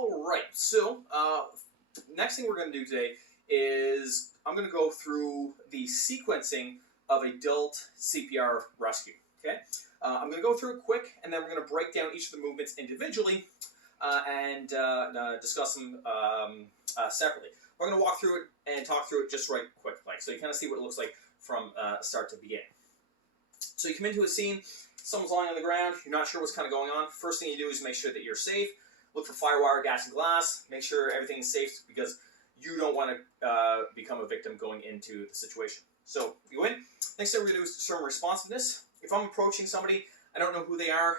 All right, so next thing we're going to do today is I'm going to go through the sequencing of adult CPR rescue. Okay, I'm going to go through it quick, and then we're going to break down each of the movements individually and discuss them separately. We're going to walk through it and talk through it just right quick, so you kind of see what it looks like from start to begin. So you come into a scene, someone's lying on the ground, you're not sure what's kind of going on. First thing you do is make sure that you're safe. Look for firewire, gas, and glass. Make sure everything's safe because you don't want to become a victim going into the situation. So you go in. Next thing we're going to do is determine responsiveness. If I'm approaching somebody, I don't know who they are,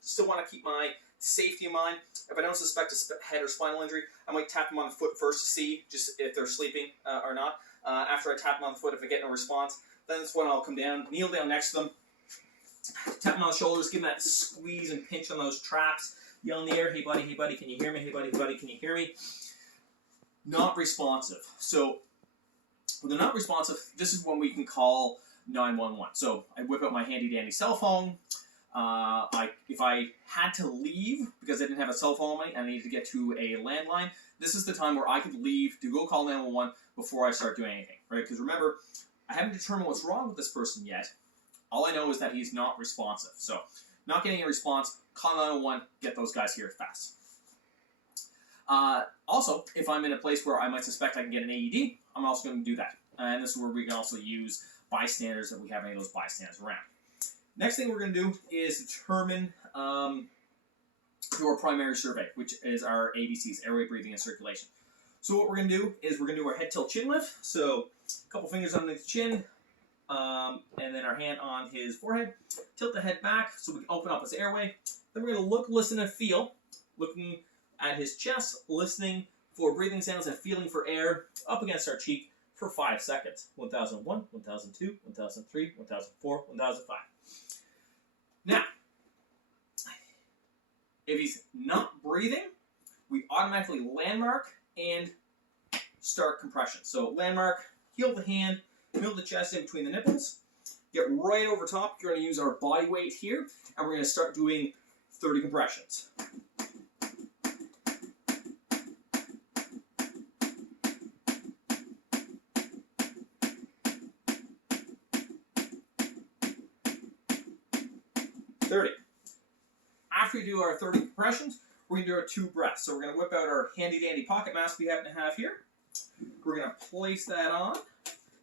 still want to keep my safety in mind. If I don't suspect a head or spinal injury, I might tap them on the foot first to see just if they're sleeping or not. After I tap them on the foot, if I get no response, then that's when I'll come down, kneel down next to them, tap them on the shoulders, give them that squeeze and pinch on those traps, yell in the air, hey buddy, can you hear me? Hey buddy, can you hear me? Not responsive. So when they're not responsive, this is when we can call 911. So I whip out my handy dandy cell phone. If I had to leave because I didn't have a cell phone on me and I needed to get to a landline, this is the time where I could leave to go call 911 before I start doing anything, right? Because remember, I haven't determined what's wrong with this person yet. All I know is that he's not responsive. So, not getting a response, call 911, get those guys here fast. Also, if I'm in a place where I might suspect I can get an AED, I'm also going to do that. And this is where we can also use bystanders if we have any of those bystanders around. Next thing we're going to do is determine your primary survey, which is our ABCs, airway, breathing, and circulation. So what we're going to do is we're going to do our head tilt chin lift. So a couple fingers underneath the chin, and then our hand on his forehead. Tilt the head back so we can open up his airway. Then we're going to look, listen, and feel. Looking at his chest, listening for breathing sounds and feeling for air up against our cheek for 5 seconds. 1001, 1002, 1003, 1004, 1005. Now, if he's not breathing, we automatically landmark and start compression. So landmark, heel the hand, middle of the chest in between the nipples, get right over top. You're going to use our body weight here, and we're going to start doing 30 compressions. After we do our 30 compressions, we're going to do our 2 breaths. So we're going to whip out our handy-dandy pocket mask we happen to have here. We're going to place that on.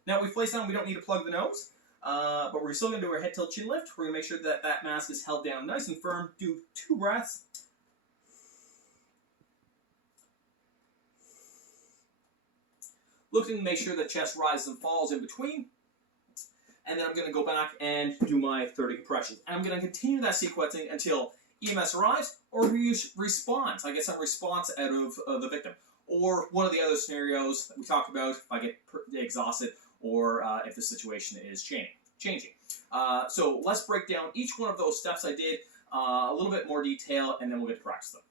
Now, we place it on, we don't need to plug the nose, but we're still going to do our head tilt chin lift. We're going to make sure that that mask is held down nice and firm. Do 2 breaths. Looking to make sure the chest rises and falls in between. And then I'm going to go back and do my 30 compressions. And I'm going to continue that sequencing until EMS arrives or response. I get some response out of the victim. Or one of the other scenarios that we talked about, if I get exhausted or if the situation is changing. So let's break down each one of those steps I did, a little bit more detail, and then we'll get to practice them.